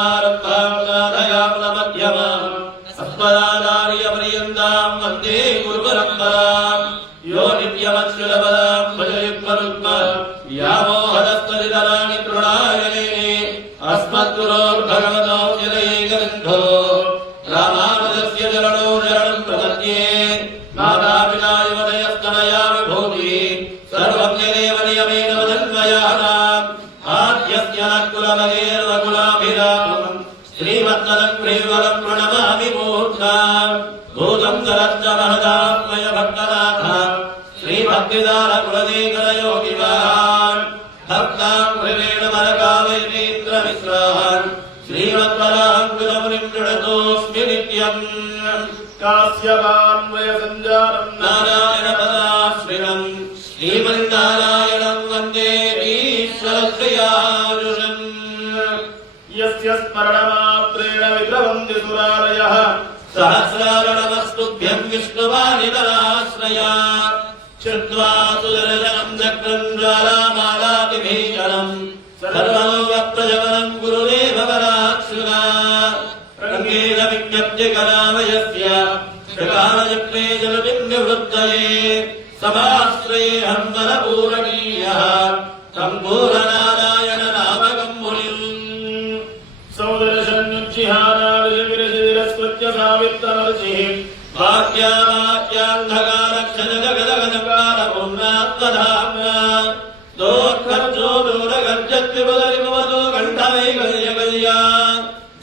सदाशिवसमारम्भां नाथयामनमध्यमाम् अस्मदाचार्यपर्यन्तां वन्दे गुरुपरम्पराम् यो नित्यमच्युतपदां भजयुग्मरुग्म व्यामोहदस्तरितराणि तृणाय मेने अस्मद्गुरोर्भगवतो जलैकसिन्धो रामानुजस्य चरणौ शरणं प्रपद्ये मातापिता युवतयस्तनया विभूति सर्वं यदेव नियमेन वदन्वयानाम् आद्यस्य न कुलमहेर्वकुलाभिरामम् श्रीमत्तदग्रेवलं प्रणमामि मूर्धा भूतं सरश्च महदात्मय भक्तनाथ श्रीभक्तिदारकुलदेकरयोगिवान् भक्तां हृवेण मरकावैनेत्रमिश्रान् श्रीमत्पराङ्कुलमुनिं दृढतोऽस्मि नित्यम् कास्यपान्वयसञ्जातं नारायणपदाश्रिणम् श्रीमन्नारायणं वन्दे ईश्वरश्रियायुषम् यस्य स्मरणमात्रेण विद्रवन्ति सुरारयः सहस्रारणमस्तुभ्यं विष्णुवानितराश्रया श्रुत्वा सुदर्शनं चक्रं ज्वालामालातिभीषणम् सर्वलोकप्रजवनं गुरुदेव पराक्षुरा रङ्गेन विज्ञप्तिकरामयस्य शकालचक्रे जलतिं निवृत्तये समाश्रयेऽहं वरपूरणीयः सम्पूर्णनारायण नामकं मुनिम् सौदर्शन्युज्जिहानाविरस्कृत्य सावित्तमर्षिः वाक्यावाक्यान्धकारक्षजगदगदकारपुण्णात्मधाम्ना दोःखर्जो दूरगर्जत्रिपदरिमवतो कण्ठवैकल्यकल्या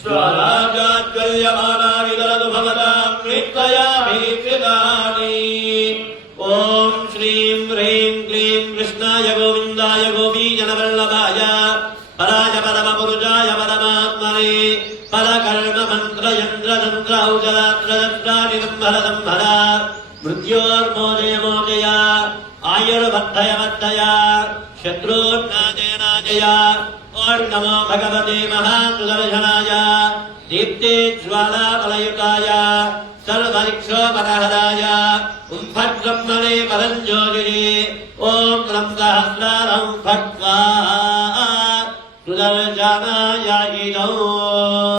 ज्वालाजात्कल्यमाना विदरतु भवतां मृत्तया भीक्षितानि ॐ श्रीं ह्रीं क्लीं कृष्णाय गोविन्दाय गोपीजनवल्लभाय पराय परमपुरुषाय परमात्मने परकर्ममन्त्रयन्त्रतन्त्र औषधात्रदत्रानिसंहर मृत्योर्मोदय मोदय आयुर्वर्धय वर्धय शत्रून्नाजय नाजय ॐ नमो भगवते महासुदर्शनाय दीप्ते ज्वालामलयुताय सर्वरिक्षोपरहराय उम्फद्ब्रह्मणे परञ्ज्योतिरे